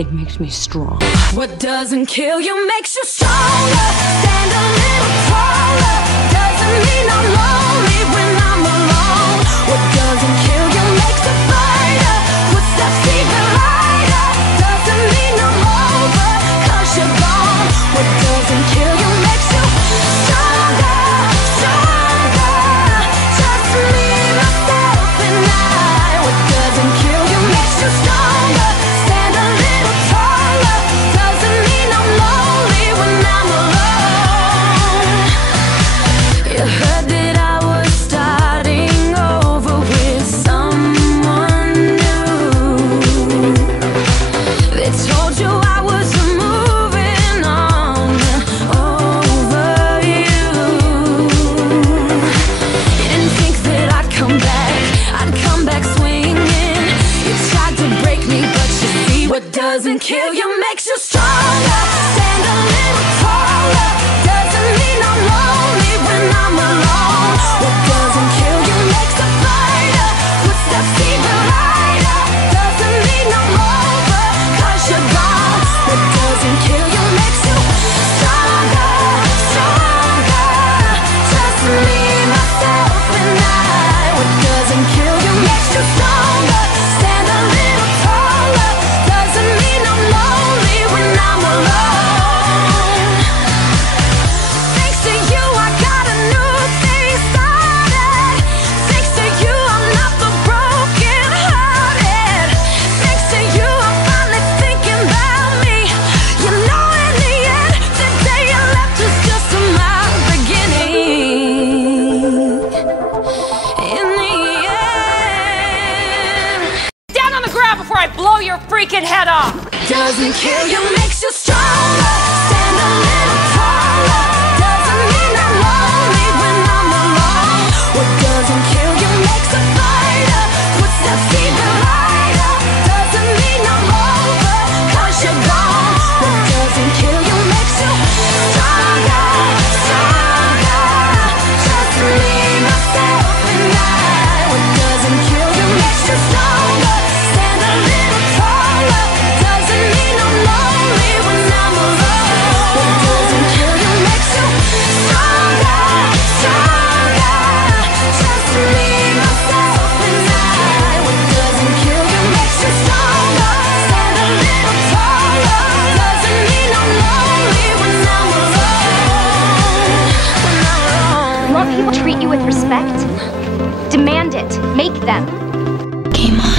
It makes me strong. What doesn't kill you makes you stronger. Stand a little taller. Doesn't mean I'm lonely when I'm alone. What doesn't kill you makes a fighter. Footsteps even lighter. Doesn't mean I'm over, 'cause you're gone. What doesn't kill you makes you stronger, stronger. Just me, myself, and I. What doesn't kill you makes you stronger. Stand a little taller. Doesn't mean I'm lonely when I'm alone. You heard that I was starting over with someone new. They told you I was moving on over you. You didn't think that I'd come back swinging. You tried to break me, but you see what doesn't kill you makes you stronger. Stand a little taller. Doesn't mean I'm lonely when I'm alone. What doesn't kill you makes a fighter. Footsteps even lighter. Doesn't mean I'm over, 'cause you're gone. What doesn't kill you makes you stronger, stronger. Just me, myself, and I. What doesn't kill you makes you stronger. Stand a little taller. Doesn't mean I'm lonely when I'm alone. Thanks to you, I got a new thing started. Thanks to you, I'm not the broken hearted. Thanks to you, I'm finally thinking about me. You know, in the end, the day you left was just my beginning. In the end, Down on the ground before I blow your freaking head off! doesn't kill you makes you stronger. Stand a little taller. Doesn't mean I'm lonely when I'm alone. What doesn't kill you makes a fighter. Footsteps even lighter. Doesn't mean I'm over, 'cause you're gone. What doesn't kill you makes you stronger, stronger. Just me, myself, and I. What doesn't kill you makes you stronger. Stand a little taller. Doesn't mean I'm lonely when I'm alone. What doesn't kill you makes you stronger, stronger. Just me, myself, and I. What doesn't kill you makes you stronger. Stand a little taller. Doesn't mean I'm lonely when I'm alone. When I'm alone. Want people to treat you with respect? Demand it. Make them. Game on.